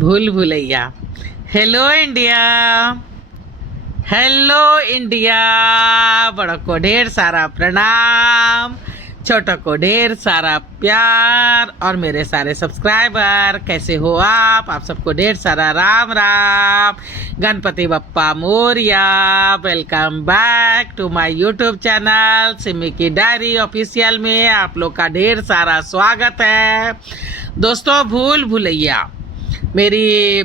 भूल Bhulaiyaa. Hello India, hello India. बड़ों को ढेर सारा प्रणाम, छोटों को ढेर सारा प्यार और मेरे सारे सब्सक्राइबर कैसे हो आप सबको ढेर सारा राम राम। Ganpati Bappa Morya. Welcome back to my YouTube channel Simi की डायरी ऑफिशियल में आप लोग का ढेर सारा स्वागत है। दोस्तों, भूल भुलैया मेरी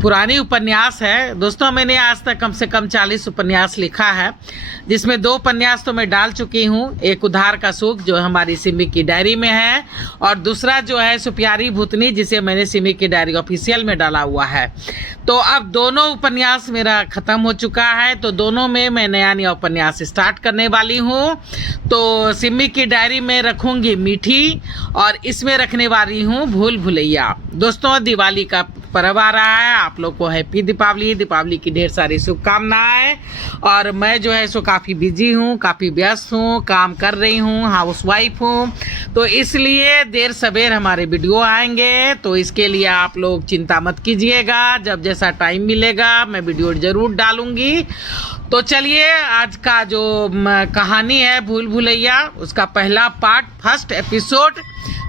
पुरानी उपन्यास है। दोस्तों, मैंने आज तक कम से कम 40 उपन्यास लिखा है, जिसमें 2 उपन्यास तो मैं डाल चुकी हूँ। एक उधार का सुख जो हमारी सिमी की डायरी में है, और दूसरा जो है सुप्यारी भूतनी, जिसे मैंने सिमी की डायरी ऑफिशियल में डाला हुआ है। तो अब दोनों उपन्यास मेरा ख़त्म हो चुका है, तो दोनों में मैं नया उपन्यास स्टार्ट करने वाली हूँ। तो सिमी की डायरी में रखूँगी मीठी, और इसमें रखने वाली हूँ भूल भुलैया। दोस्तों, दिवाली का पर्व आ रहा है, आप लोग को हैप्पी दीपावली की ढेर सारी शुभकामनाएं। और मैं जो है सो काफ़ी बिजी हूँ, काफ़ी व्यस्त हूँ, काम कर रही हूँ, हाउसवाइफ हूँ, तो इसलिए देर सवेर हमारे वीडियो आएंगे। तो इसके लिए आप लोग चिंता मत कीजिएगा, जब जैसा टाइम मिलेगा मैं वीडियो ज़रूर डालूंगी। तो चलिए, आज का जो कहानी है भूल भुलैया, उसका पहला पार्ट, फर्स्ट एपिसोड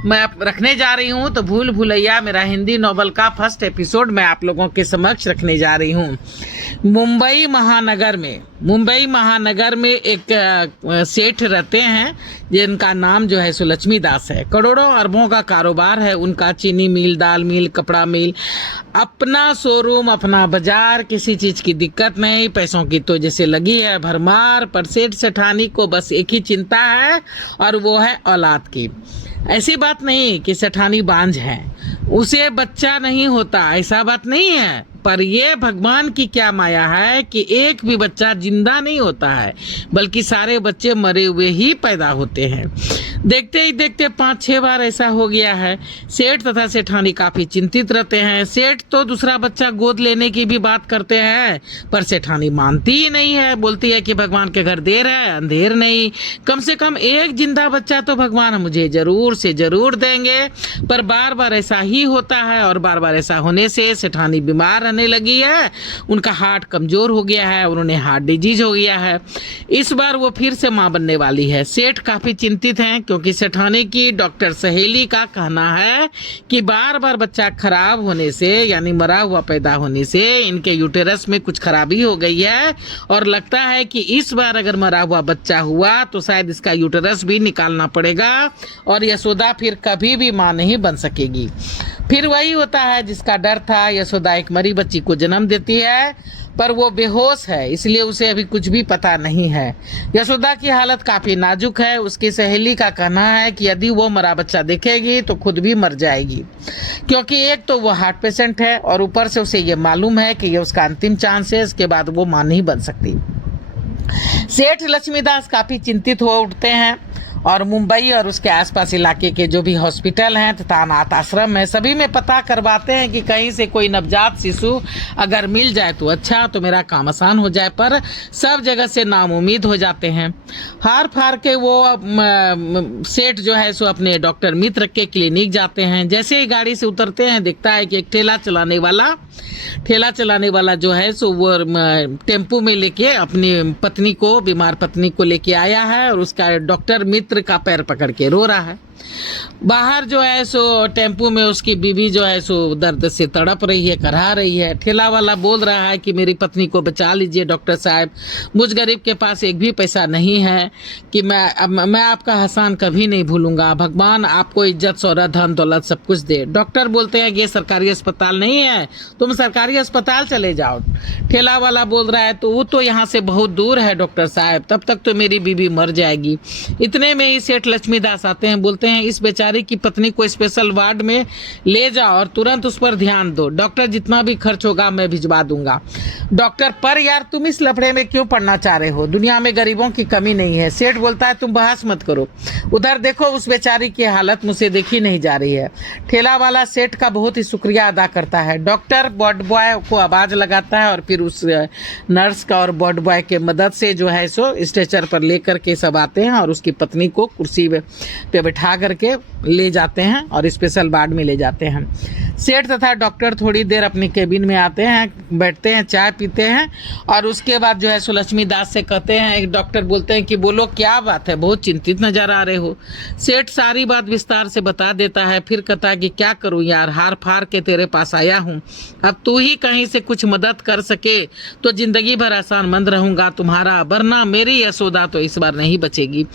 मैं रखने जा रही हूँ। तो भूल भुलैया मेरा हिंदी नॉवल का फर्स्ट एपिसोड मैं आप लोगों के समक्ष रखने जा रही हूँ। मुंबई महानगर में एक सेठ रहते हैं, जिनका नाम जो है सो लक्ष्मी दास है। करोड़ों अरबों का कारोबार है उनका, चीनी मिल, दाल मिल, कपड़ा मिल, अपना शोरूम, अपना बाजार, किसी चीज़ की दिक्कत नहीं। पैसों की तो जैसे लगी है भरमार, पर सेठ सेठानी को बस एक ही चिंता है, और वो है औलाद की। ऐसी बात नहीं कि सेठानी बांझ है, उसे बच्चा नहीं होता, ऐसा बात नहीं है। पर ये भगवान की क्या माया है कि एक भी बच्चा जिंदा नहीं होता है, बल्कि सारे बच्चे मरे हुए ही पैदा होते हैं। देखते ही देखते 5-6 बार ऐसा हो गया है। सेठ तथा सेठानी काफ़ी चिंतित रहते हैं। सेठ तो दूसरा बच्चा गोद लेने की भी बात करते हैं, पर सेठानी मानती ही नहीं है। बोलती है कि भगवान के घर देर है अंधेर नहीं, कम से कम एक जिंदा बच्चा तो भगवान मुझे ज़रूर से ज़रूर देंगे। पर बार बार ऐसा ही होता है, और बार बार ऐसा होने से सेठानी बीमार रहने लगी है। उनका हार्ट कमज़ोर हो गया है, उन्होंने हार्ट डिजीज हो गया है। इस बार वो फिर से माँ बनने वाली है। सेठ काफ़ी चिंतित हैं, क्योंकि सेठानी की डॉक्टर सहेली का कहना है कि बार बार बच्चा खराब होने से, यानी मरा हुआ पैदा होने से, इनके यूटेरस में कुछ खराबी हो गई है, और लगता है कि इस बार अगर मरा हुआ बच्चा हुआ तो शायद इसका यूटेरस भी निकालना पड़ेगा, और यशोदा फिर कभी भी माँ नहीं बन सकेगी। फिर वही होता है जिसका डर था। यशोदा एक मरी बच्ची को जन्म देती है, पर वो बेहोश है, इसलिए उसे अभी कुछ भी पता नहीं है। यशोदा की हालत काफ़ी नाजुक है। उसकी सहेली का कहना है कि यदि वो मरा बच्चा देखेगी तो खुद भी मर जाएगी, क्योंकि एक तो वो हार्ट पेशेंट है, और ऊपर से उसे ये मालूम है कि ये उसका अंतिम चांस है, इसके बाद वो मां नहीं बन सकती। सेठ लक्ष्मीदास काफ़ी चिंतित हो उठते हैं, और मुंबई और उसके आसपास इलाके के जो भी हॉस्पिटल हैं तथा अनाथ आश्रम है, सभी में पता करवाते हैं कि कहीं से कोई नवजात शिशु अगर मिल जाए तो अच्छा, तो मेरा काम आसान हो जाए। पर सब जगह से नाउम्मीद हो जाते हैं। हार फार के वो सेठ जो है सो अपने डॉक्टर मित्र के क्लिनिक जाते हैं। जैसे ही गाड़ी से उतरते हैं, देखता है कि एक ठेला चलाने वाला जो है सो वो टेम्पू में लेके अपनी पत्नी को, बीमार पत्नी को लेके आया है, और उसका डॉक्टर मित्र का पैर पकड़ के रो रहा है। बाहर जो है सो टेम्पू में उसकी बीवी जो है सो दर्द से तड़प रही है, करहा रही है। ठेला वाला बोल रहा है कि मेरी पत्नी को बचा लीजिए डॉक्टर साहब, मुझ गरीब के पास एक भी पैसा नहीं है, कि मैं आपका एहसान कभी नहीं भूलूंगा। भगवान आपको इज्जत, शोहरत, धन दौलत सब कुछ दे। डॉक्टर बोलते हैं कि ये सरकारी अस्पताल नहीं है, तुम सरकारी अस्पताल चले जाओ। ठेला वाला बोल रहा है तो वो तो यहाँ से बहुत दूर है डॉक्टर साहब, तब तक तो मेरी बीवी मर जाएगी। इतने में ही सेठ लक्ष्मीदास आते हैं, बोलते हैं इस बेचारी की पत्नी को स्पेशल वार्ड में ले जाओ और तुरंत उस पर ध्यान दो। डॉक्टर जितना भी खर्च होगा मैं भिजवा दूंगा। डॉक्टर, पर यार तुम इस लफड़े में क्यों पड़ना चाह रहे हो? दुनिया में गरीबों की कमी नहीं है। सेठ बोलता है तुम बहस मत करो, उधर देखो उस बेचारी की हालत मुझसे देखी नहीं जा रही है। ठेला वाला सेठ का बहुत ही शुक्रिया अदा करता है। डॉक्टर वार्ड बॉय को आवाज लगाता है और फिर उस नर्स का और वार्ड बॉय के मदद से जो है सो स्ट्रेचर पर लेकर के सब आते हैं और उसकी पत्नी को कुर्सी पे बिठा करके ले जाते हैं और स्पेशल वार्ड में ले जाते हैं। सेठ तथा डॉक्टर थोड़ी देर अपने केबिन में आते हैं, बैठते हैं, चाय पीते हैं और उसके बाद जो है सो लक्ष्मी दास से कहते हैं, एक डॉक्टर बोलते हैं कि बोलो क्या बात है, बहुत चिंतित नजर आ रहे हो। सेठ सारी बात विस्तार से बता देता है, फिर कहता है कि क्या करूं यार, हार फार के तेरे पास आया हूं, अब तू ही कहीं से कुछ मदद कर सके तो जिंदगी भर आसानमंद रहूंगा तुम्हारा, वरना मेरी यशोदा तो इस बार नहीं बचेगी।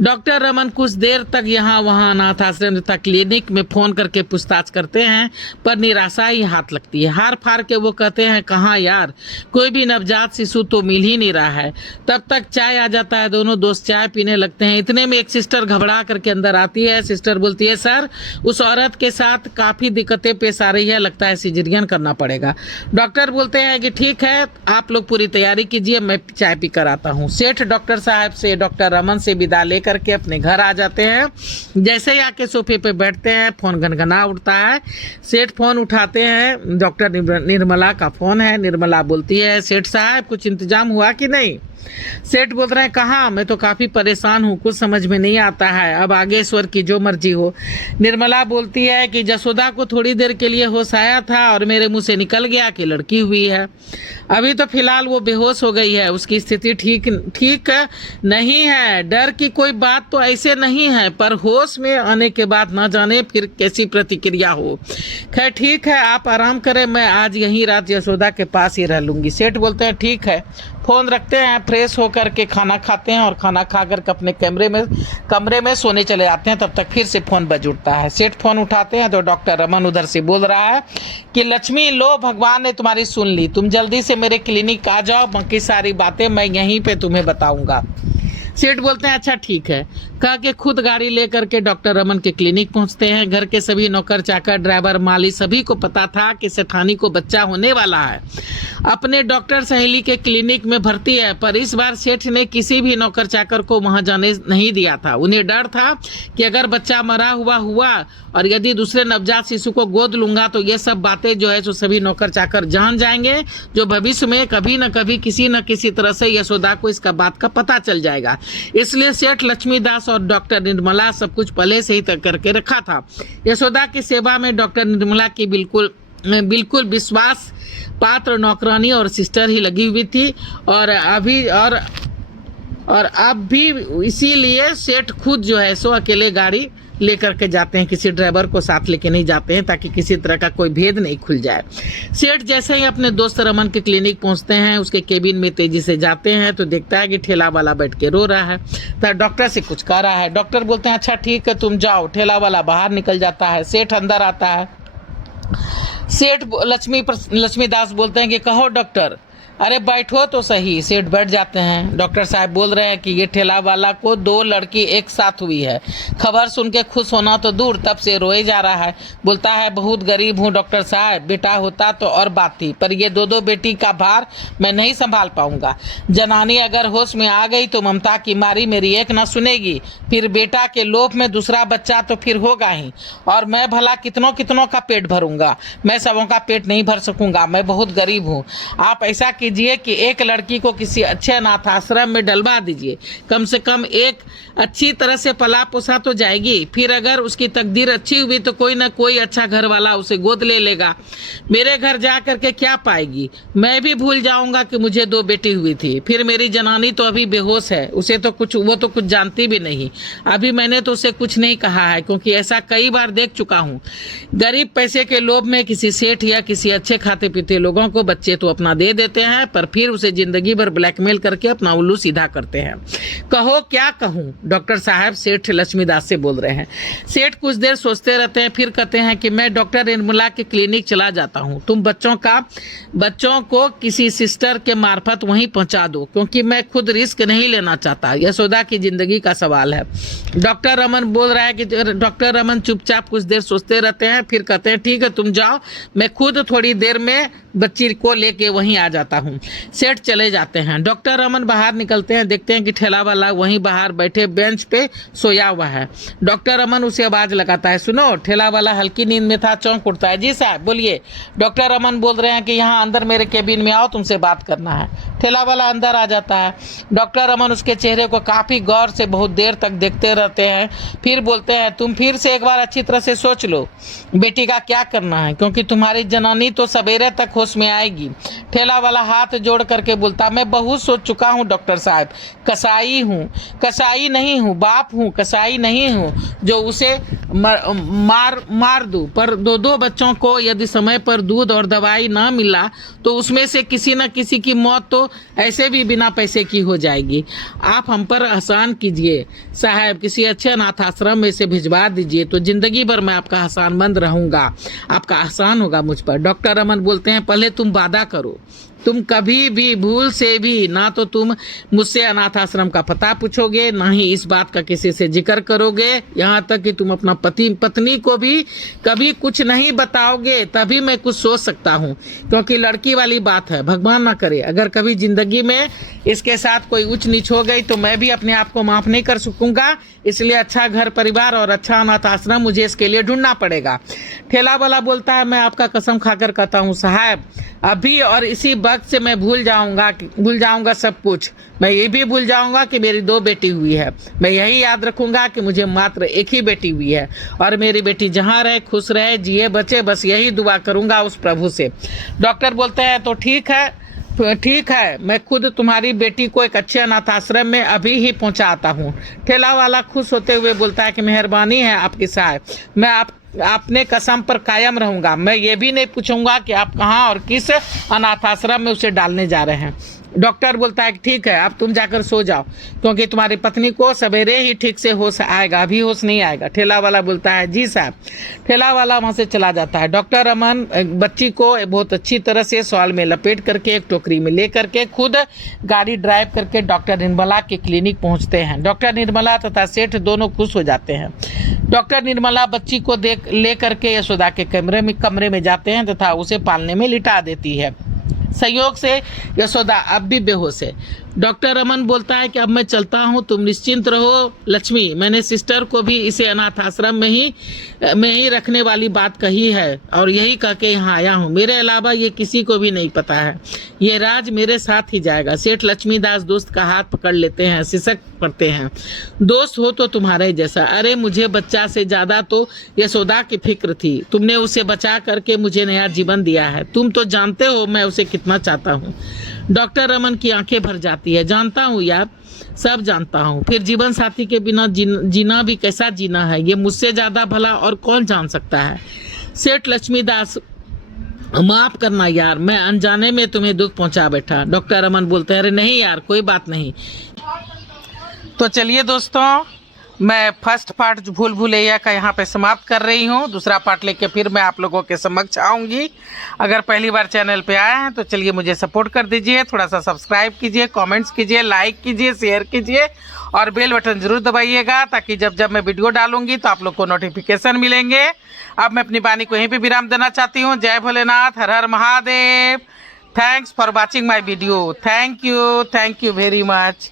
डॉक्टर रमन कुछ देर तक यहाँ वहाँ अनाथ आश्रम तथा क्लिनिक में फोन करके पूछताछ करते हैं पर निराशा ही हाथ लगती है। हार फार के वो कहते हैं कहाँ यार, कोई भी नवजात शिशु तो मिल ही नहीं रहा है। तब तक चाय आ जाता है, दोनों दोस्त चाय पीने लगते हैं। इतने में एक सिस्टर घबरा करके अंदर आती है। सिस्टर बोलती है सर उस औरत के साथ काफ़ी दिक्कतें पेश आ रही है, लगता है सिजेरियन करना पड़ेगा। डॉक्टर बोलते हैं कि ठीक है आप लोग पूरी तैयारी कीजिए, मैं चाय पी कर आता हूँ। सेठ डॉक्टर साहब से, डॉक्टर रमन से विदा लेकर के अपने घर आ जाते हैं। जैसे ही आके सोफे पे बैठते हैं फोन घनघना उठता है। सेठ फोन उठाते हैं, डॉक्टर निर्मला का फोन है। निर्मला बोलती है सेठ साहब कुछ इंतजाम हुआ कि नहीं? सेठ बोल रहे हैं कहाँ, मैं तो काफ़ी परेशान हूँ, कुछ समझ में नहीं आता है, अब आगे ईश्वर की जो मर्जी हो। निर्मला बोलती है कि जसोदा को थोड़ी देर के लिए होश आया था और मेरे मुंह से निकल गया कि लड़की हुई है। अभी तो फिलहाल वो बेहोश हो गई है, उसकी स्थिति ठीक नहीं है। डर की कोई बात तो ऐसे नहीं है, पर होश में आने के बाद ना जाने फिर कैसी प्रतिक्रिया हो। खैर ठीक है आप आराम करें, मैं आज यहीं रात यशोदा के पास ही रह लूँगी। सेठ बोलते हैं ठीक है। फ़ोन रखते हैं, फ्रेश होकर के खाना खाते हैं और खाना खा कर के अपने कमरे में सोने चले जाते हैं। तब तक फिर से फ़ोन बज उठता है। सेठ फ़ोन उठाते हैं तो डॉक्टर रमन उधर से बोल रहा है कि लक्ष्मी लो भगवान ने तुम्हारी सुन ली, तुम जल्दी से मेरे क्लिनिक आ जाओ, बाकी सारी बातें मैं यहीं पे तुम्हें बताऊंगा। सेठ बोलते हैं अच्छा ठीक है। कह के खुद गाड़ी लेकर के डॉक्टर रमन के क्लिनिक पहुंचते हैं। घर के सभी नौकर चाकर ड्राइवर माली सभी को पता था कि सेठानी को बच्चा होने वाला है। अपने डॉक्टर सहेली के क्लिनिक में भर्ती है, पर इस बार सेठ ने किसी भी नौकर चाकर को वहां जाने नहीं दिया था। उन्हें डर था कि अगर बच्चा मरा हुआ और यदि दूसरे नवजात शिशु को गोद लूंगा तो ये सब बातें जो है सो सभी नौकर चाकर जान जाएंगे, जो भविष्य में कभी न कभी किसी न किसी तरह से यशोदा को इसका बात का पता चल जाएगा। इसलिए सेठ लक्ष्मीदास और डॉक्टर निर्मला सब कुछ पहले से ही तय करके रखा था। यशोदा की सेवा में डॉक्टर निर्मला की बिल्कुल विश्वास पात्र नौकरानी और सिस्टर ही लगी हुई थी और अब भी इसीलिए सेठ खुद जो है सो अकेले गाड़ी लेकर के जाते हैं, किसी ड्राइवर को साथ लेके नहीं जाते हैं ताकि किसी तरह का कोई भेद नहीं खुल जाए। सेठ जैसे ही अपने दोस्त रमन के क्लिनिक पहुंचते हैं, उसके केबिन में तेजी से जाते हैं तो देखता है कि ठेला वाला बैठ के रो रहा है, तो डॉक्टर से कुछ कह रहा है। डॉक्टर बोलते हैं अच्छा ठीक है तुम जाओ। ठेला वाला बाहर निकल जाता है। सेठ अंदर आता है। सेठ लक्ष्मीदास बोलते हैं कि कहो डॉक्टर। अरे बैठो तो सही। सेठ बैठ जाते हैं। डॉक्टर साहब बोल रहे हैं कि ये ठेला वाला को 2 लड़की एक साथ हुई है। खबर सुन के खुश होना तो दूर, तब से रोए जा रहा है। बोलता है बहुत गरीब हूँ डॉक्टर साहब, बेटा होता तो और बात थी, पर ये 2 बेटी का भार मैं नहीं संभाल पाऊंगा। जनानी अगर होश में आ गई तो ममता की मारी मेरी एक ना सुनेगी, फिर बेटा के लोभ में दूसरा बच्चा तो फिर होगा ही, और मैं भला कितनों का पेट भरूंगा, मैं सबों का पेट नहीं भर सकूंगा, मैं बहुत गरीब हूँ। आप ऐसा कीजिए कि एक लड़की को किसी अच्छे अनाथ आश्रम में डलवा दीजिए, कम से कम एक अच्छी तरह से पला पोसा तो जाएगी, फिर अगर उसकी तकदीर अच्छी हुई तो कोई ना कोई अच्छा घर वाला उसे गोद ले लेगा। मेरे घर जा करके क्या पाएगी, मैं भी भूल जाऊंगा कि मुझे 2 बेटी हुई थी। फिर मेरी जनानी तो अभी बेहोश है, वो तो कुछ जानती भी नहीं। अभी मैंने तो उसे कुछ नहीं कहा है, क्योंकि ऐसा कई बार देख चुका हूँ। गरीब पैसे के लोभ में किसी सेठ या किसी अच्छे खाते पीते लोगों को बच्चे तो अपना दे देते हैं, हैं, पर फिर उसे जिंदगी भर ब्लैकमेल करके अपना उल्लू सीधा करते हैं। कहो क्या कहूँ, डॉक्टर साहब सेठ लक्ष्मीदास से बोल रहे हैं। सेठ कुछ देर सोचते रहते हैं, फिर कहते हैं कि मैं डॉक्टर निर्मला के क्लिनिक चला जाता हूँ, तुम बच्चों को किसी सिस्टर के मार्फत वहीं पहुंचा दो, क्योंकि मैं खुद रिस्क नहीं लेना चाहता, यशोदा की जिंदगी का सवाल है। डॉक्टर रमन बोल रहा है कि डॉक्टर रमन चुपचाप कुछ देर सोचते रहते हैं, फिर कहते हैं ठीक है तुम जाओ, मैं खुद थोड़ी देर में बच्ची को लेके वहीं आ जाता हूँ। सेठ चले जाते हैं। डॉक्टर रमन बाहर निकलते हैं, देखते हैं कि ठेला वाला वहीं बाहर बैठे बेंच पे सोया हुआ है। डॉक्टर रमन उसे आवाज लगाता है, सुनो। ठेला वाला हल्की नींद में था, चौंक उठता है। जी साहब बोलिए। डॉक्टर रमन बोल रहे हैं कि यहाँ अंदर मेरे केबिन में आओ, तुमसे बात करना है। ठेला वाला अंदर आ जाता है। डॉक्टर रमन उसके चेहरे को काफी गौर से बहुत देर तक देखते रहते हैं, फिर बोलते हैं तुम फिर से एक बार अच्छी तरह से सोच लो बेटी का क्या करना है, क्योंकि तुम्हारी जनानी तो सवेरे तक होश में आएगी। ठेला वाला हाथ जोड़ करके बोलता, मैं बहुत सोच चुका हूँ डॉक्टर साहब, कसाई हूँ, कसाई नहीं हूँ, बाप हूँ, कसाई नहीं हूँ जो उसे मार दूँ, पर दो बच्चों को यदि समय पर दूध और दवाई ना मिला तो उसमें से किसी न किसी की मौत तो ऐसे भी बिना पैसे की हो जाएगी। आप हम पर एहसान कीजिए साहब, किसी अच्छे अनाथ आश्रम में से भिजवा दीजिए तो जिंदगी भर मैं आपका एहसानमंद रहूंगा, आपका एहसान होगा मुझ पर। डॉक्टर रमन बोलते हैं पहले तुम वादा करो, तुम कभी भी भूल से भी ना तो तुम मुझसे अनाथ आश्रम का पता पूछोगे, ना ही इस बात का किसी से जिक्र करोगे, यहाँ तक कि तुम अपना पत्नी को भी कभी कुछ नहीं बताओगे, तभी मैं कुछ सोच सकता हूँ, क्योंकि लड़की वाली बात है, भगवान ना करे अगर कभी जिंदगी में इसके साथ कोई ऊंच नीच हो गई तो मैं भी अपने आप को माफ नहीं कर सकूंगा, इसलिए अच्छा घर परिवार और अच्छा अनाथ आश्रम मुझे इसके लिए ढूंढना पड़ेगा। ठेला वाला बोलता है, मैं आपका कसम खाकर कहता हूँ साहब, अभी और इसी वक्त से मैं भूल जाऊंगा सब कुछ। मैं ये भी भूल जाऊंगा कि मेरी 2 बेटी हुई है, मैं यही याद रखूंगा कि मुझे मात्र एक ही बेटी हुई है और मेरी बेटी जहां रहे खुश रहे, जिए बचे, बस यही दुआ करूंगा उस प्रभु से। डॉक्टर बोलते हैं तो ठीक है, मैं खुद तुम्हारी बेटी को एक अच्छे अनाथ आश्रम में अभी ही पहुंचाता हूँ। ठेला वाला खुश होते हुए बोलता है कि मेहरबानी है आपकी साहब, मैं अपने कसम पर कायम रहूंगा, मैं ये भी नहीं पूछूंगा कि आप कहाँ और किस अनाथ आश्रम में उसे डालने जा रहे हैं। डॉक्टर बोलता है कि ठीक है अब तुम जाकर सो जाओ, क्योंकि तुम्हारी पत्नी को सवेरे ही ठीक से होश आएगा, अभी होश नहीं आएगा। ठेला वाला बोलता है जी साहब। ठेला वाला वहाँ से चला जाता है। डॉक्टर रमन बच्ची को बहुत अच्छी तरह से शॉल में लपेट करके एक टोकरी में ले करके खुद गाड़ी ड्राइव करके डॉक्टर निर्मला के क्लिनिक पहुँचते हैं। डॉक्टर निर्मला तथा सेठ दोनों खुश हो जाते हैं। डॉक्टर निर्मला बच्ची को ले करके यशोदा के कमरे में जाते हैं तथा उसे पालने में लिटा देती है। संयोग से यशोदा अब भी बेहोश है। डॉक्टर रमन बोलता है कि अब मैं चलता हूँ, तुम निश्चिंत रहो लक्ष्मी, मैंने सिस्टर को भी इसे अनाथ आश्रम में ही रखने वाली बात कही है और यही कह के यहाँ आया हूँ, मेरे अलावा ये किसी को भी नहीं पता है, ये राज मेरे साथ ही जाएगा। सेठ लक्ष्मीदास दोस्त का हाथ पकड़ लेते हैं, सिसक पड़ते हैं, दोस्त हो तो तुम्हारे जैसा, अरे मुझे बच्चा से ज्यादा तो यशोदा की फिक्र थी, तुमने उसे बचा करके मुझे नया जीवन दिया है, तुम तो जानते हो मैं उसे कितना चाहता हूँ। डॉक्टर रमन की आंखें भर जाती है, जानता हूँ यार, सब जानता हूँ, फिर जीवन साथी के बिना जीना भी कैसा जीना है, ये मुझसे ज्यादा भला और कौन जान सकता है। सेठ लक्ष्मीदास माफ करना यार, मैं अनजाने में तुम्हें दुख पहुंचा बैठा। डॉक्टर रमन बोलते हैं अरे नहीं यार कोई बात नहीं। तो चलिए दोस्तों, मैं फर्स्ट पार्ट भूल भुलैया का यहाँ पे समाप्त कर रही हूँ, दूसरा पार्ट लेके फिर मैं आप लोगों के समक्ष आऊँगी। अगर पहली बार चैनल पे आए हैं तो चलिए मुझे सपोर्ट कर दीजिए, थोड़ा सा सब्सक्राइब कीजिए, कमेंट्स कीजिए, लाइक कीजिए, शेयर कीजिए और बेल बटन जरूर दबाइएगा, ताकि जब मैं वीडियो डालूंगी तो आप लोग को नोटिफिकेशन मिलेंगे। अब मैं अपनी वाणी को यहीं पर विराम देना चाहती हूँ। जय भोलेनाथ, हर हर Mahadev. Thanks for watching my video. Thank you very much.